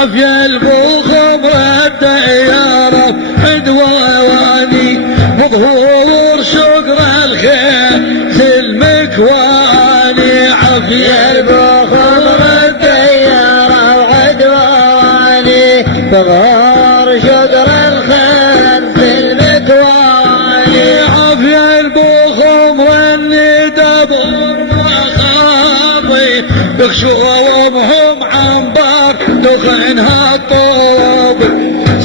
عافية البخم الديارة عدواني مظهور شكر الخير المكواني عافية البخم الديارة وعدواني مظهور شكر الخير المكواني عافية البخم والندب وخاطي بخشومهم عنبر دخنها الطوب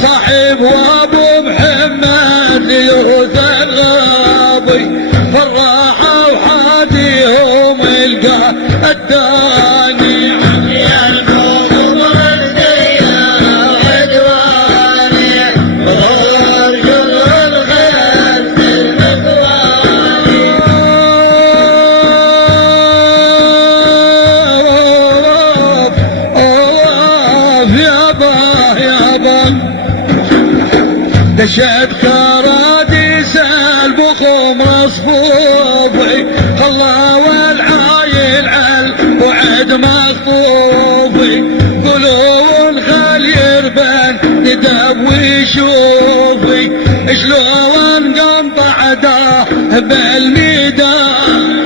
صاحب وابو محمد يوث الغابي فالراحة وحاديهم القى الداني عافية البخم والديارة عدواني مظهر شكر الخير في المكواني دشت كراديس البخم مصفوفي الله والعايل عل وعد مصفوفي قولون خل يربن ندب ويشوفي شلون قنطع ده بالميدان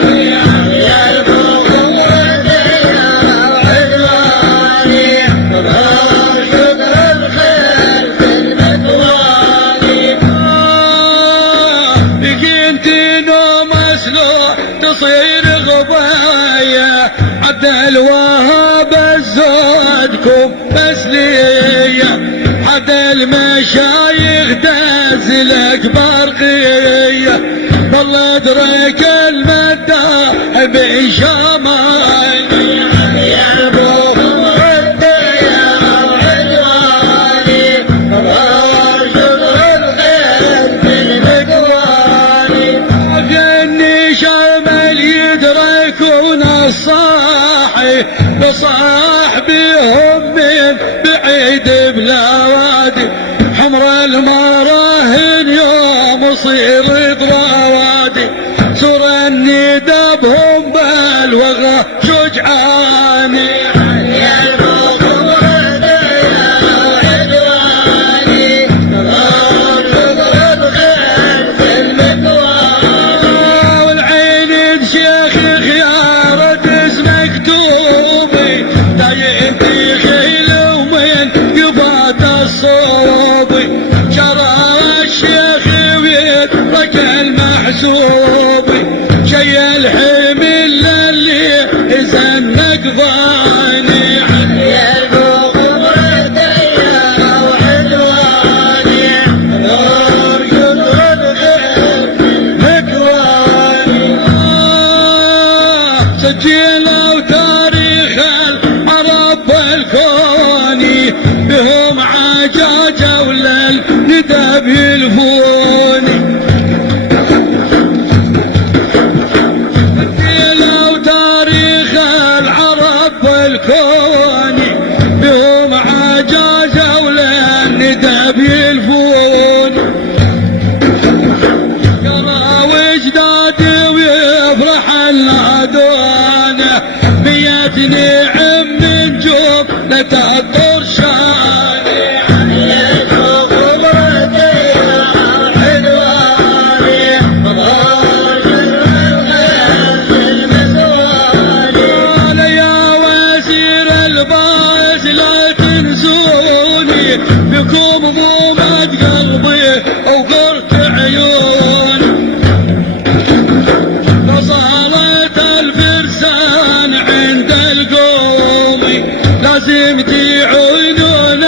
تصير غباية عبد الوهاب الزودكم مسلية عبد المشايخ تنزلك برقية والله ادرك المدى بشمالي يا ابو الصاحي وصاحبهم من بعيد بلا وادي حمر المراهن يوم يصير ضرادي سر الندبهم بالوغى شجعاني المحسوبي شي الحمل اللي زنك ضاني يا البخم الديارة وعدواني نور شكر الخير مكواني سجلوا تاريخ العرب الكوني بهم عجاجة ولا الندب يلفوني الكوني بهم عجاجة ولا الندب يلفون يرى وجدادي ويفرح النادونه بيت نعم من جملة الطرشاني بكم ضومت قلبي وقرت عيوني وصارت الفرسان عند القوم لازم تعينون